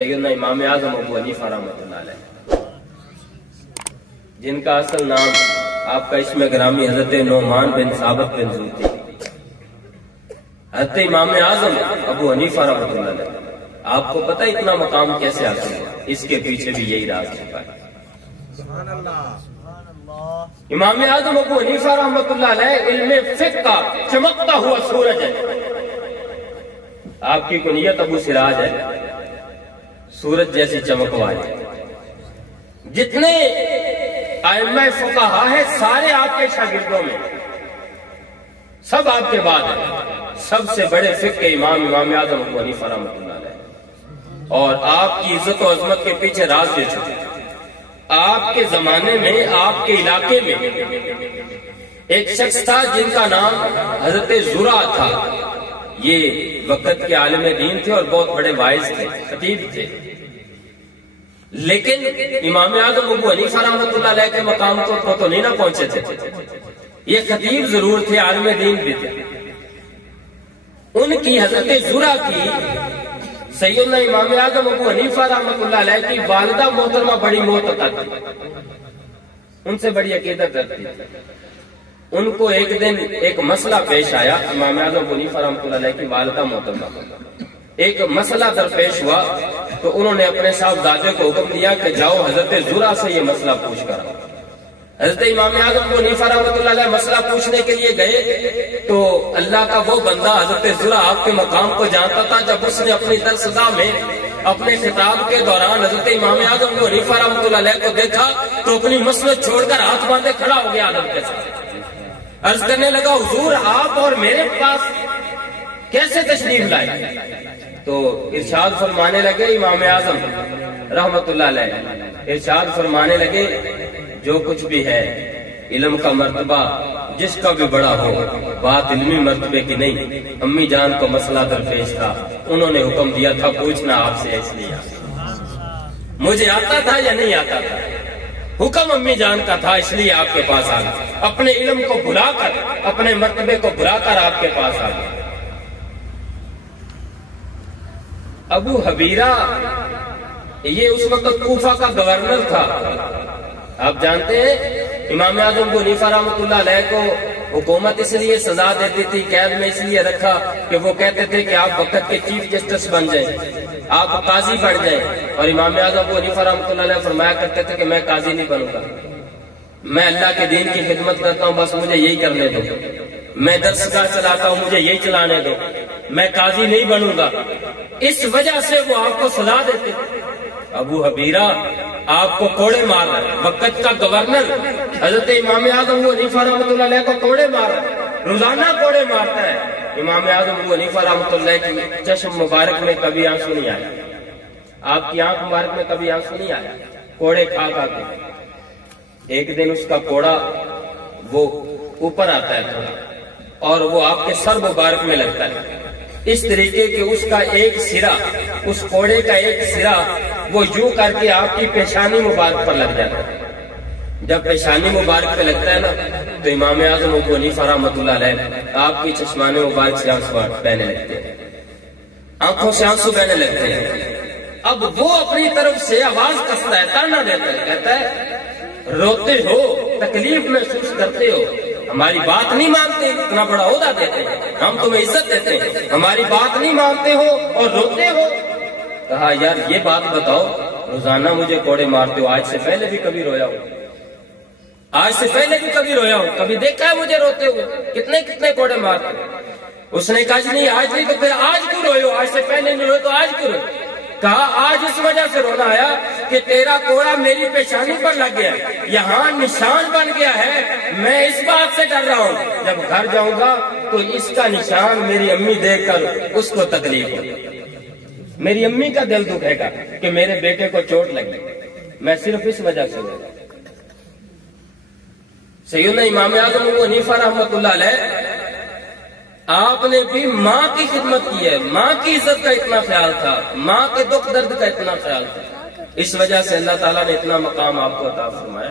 سیدنا امام اعظم ابو حنیفہ رحمۃ اللہ علیہ، جن کا اصل نام آپ کا اسم گرامی حضرت نعمان بن ثابت بن زوتی، حضرت امام اعظم ابو حنیفہ رحمۃ اللہ علیہ۔ آپ کو پتہ اتنا مقام کیسے حاصل ہوا؟ اس کے پیچھے بھی یہی راز چھپا ہے۔ امام اعظم ابو حنیفہ رحمۃ اللہ علیہ علم فقہ کا چمکتا ہوا سورج ہے۔ آپ کی کنیت ابو سراج ہے، سورج جیسی چمکوا ہے۔ جتنے ائمہ فقہا ہیں سارے آپ کے شاگردوں میں، سب آپ کے بعد ہیں۔ سب سے بڑے فقہ کے امام اعظم ابو حنیفہ رحمۃ اللہ علیہ، اور آپ کی عزت و عظمت کے پیچھے راز دے چکے۔ آپ کے زمانے میں، آپ کے علاقے میں ایک شخص تھا جن کا نام حضرت زرع تھا۔ یہ وقت کے عالم دین تھے اور بہت بڑے واعظ تھے، خطیب تھے، لیکن امام اعظم ابو حنیفہ رحمۃ اللہ علیہ کے مقام کو تو نہیں نہ پہنچے تھے۔ یہ خطیب ضرور تھے، عالم دین بھی تھے۔ ان کی حضرت زرع کی سیدنا امام اعظم ابو حنیفہ رحمۃ اللہ علیہ کی والدہ محترمہ بڑی محتاط تھی، ان سے بڑی عقیدت رکھتی تھی۔ ان کو ایک دن ایک مسئلہ پیش آیا، امام اعظم ابو حنیفہ رحمۃ اللہ علیہ کی والدہ محترمہ ایک مسئلہ درپیش ہوا، تو انہوں نے اپنے صاحبزادے کو حکم دیا کہ جاؤ حضرت زرع سے یہ مسئلہ پوچھ کر آؤ۔ حضرت امام اعظم ابو حنیفہ رحمۃ اللہ علیہ مسئلہ پوچھنے کے لیے گئے، تو اللہ کا وہ بندہ حضرت زرع آپ کے مقام کو جانتا تھا۔ جب اس نے اپنی درسگاہ میں اپنے خطاب کے دوران حضرت امام اعظم ابو حنیفہ رحمۃ اللہ علیہ کو دیکھا تو اپنی مسجد چھوڑ کر ہاتھ باندھے کھڑا ہو گیا ادب کے ساتھ۔ عرض کرنے لگا، حضور آپ اور میرے پاس کیسے تشریف لائے؟ تو ارشاد فرمانے لگے، امام اعظم رحمۃ اللہ علیہ ارشاد فرمانے لگے، جو کچھ بھی ہے علم کا مرتبہ جس کا بھی بڑا ہو، بات علمی مرتبے کی نہیں۔ امی جان کو مسئلہ درپیش تھا، انہوں نے حکم دیا تھا پوچھنا آپ سے، اس لیے مجھے آتا تھا یا نہیں آتا تھا، حکم امی جان کا تھا، اس لیے آپ کے پاس آ گیا۔ اپنے علم کو بھلا کر، اپنے مرتبے کو بھلا کر آپ کے پاس آ گیا۔ ابو حبیرہ یہ اس وقت کوفہ کا گورنر تھا۔ آپ جانتے ہیں امام اعظم ابو حنیفہ رحمۃ اللہ علیہ کو حکومت اس لیے سزا دیتی تھی، قید میں اس لیے رکھا کہ وہ کہتے تھے کہ آپ وقت کے چیف جسٹس بن جائیں، آپ قاضی بن جائیں۔ اور امام اعظم ابو حنیفہ رحمۃ اللہ علیہ فرمایا کرتے تھے کہ میں قاضی نہیں بنوں گا، میں اللہ کے دین کی خدمت کرتا ہوں، بس مجھے یہی کرنے دو۔ میں درسگاہ چلاتا ہوں، مجھے یہی چلانے دو، میں قاضی نہیں بنوں گا۔ اس وجہ سے وہ آپ کو سزا دیتے۔ ابو حبیرہ آپ کو کوڑے مار رہا ہے، وقت کا گورنر حضرت امام اعظم ابو حنیفہ رحمۃ اللہ علیہ کو کوڑے مار رہا ہے، روزانہ کوڑے مارتا ہے۔ امام اعظم ابو حنیفہ رحمۃ اللہ کی چشم مبارک میں کبھی آنسو نہیں آیا، آپ کی آنکھ مبارک میں کبھی آنسو نہیں آیا، کوڑے کھا کھا کے۔ ایک دن اس کا کوڑا وہ اوپر آتا ہے تھوڑا، اور وہ آپ کے سر مبارک میں لگتا ہے، اس طریقے کہ اس کا ایک سرا، اس کوڑے کا ایک سرا وہ یوں کر کے آپ کی پیشانی مبارک پر لگ جاتا ہے۔ جب پیشانی مبارک پہ لگتا ہے نا، تو امام اعظم ابو حنیفہ رحمۃ اللہ علیہ آپ کی چشمان مبارک سے آنسو بہنے لگتے ہیں، آنکھوں سے آنسو بہنے لگتے ہیں۔ اب وہ اپنی طرف سے آواز کستا ہے، تانا دیتا ہے، کہتا ہے روتے ہو، تکلیف محسوس کرتے ہو، ہماری بات نہیں مانتے، اتنا بڑا عہدہ دیتے ہیں، ہم تمہیں عزت دیتے ہیں، ہماری بات نہیں مانتے ہو اور روتے ہو۔ کہا یار یہ بات بتاؤ، روزانہ مجھے کوڑے مارتے ہو، آج سے پہلے بھی کبھی رویا ہوں؟ آج سے پہلے بھی کبھی رویا ہوں؟ کبھی دیکھا ہے مجھے روتے ہوئے؟ کتنے کتنے کوڑے مارتے؟ اس نے کہا نہیں آج نہیں، تو پھر آج کیوں روئے ہو؟ آج سے پہلے نہیں روئے تو آج کیوں روئے؟ کہا آج اس وجہ سے رونا آیا کہ تیرا کوڑا میری پیشانی پر لگ گیا، یہاں نشان بن گیا ہے، میں اس بات سے ڈر رہا ہوں جب گھر جاؤں گا تو اس کا نشان میری امی دیکھ کر اس کو تکلیف ہوگی، میری امی کا دل دکھے گا کہ میرے بیٹے کو چوٹ لگی، میں صرف اس وجہ سے رونا۔ سیدنا امام اعظم ابو حنیفہ رحمۃ اللہ علیہ آپ نے بھی ماں کی خدمت کی ہے، ماں کی عزت کا اتنا خیال تھا، ماں کے دکھ درد کا اتنا خیال تھا، اس وجہ سے اللہ تعالیٰ نے اتنا مقام آپ کو عطا فرمایا۔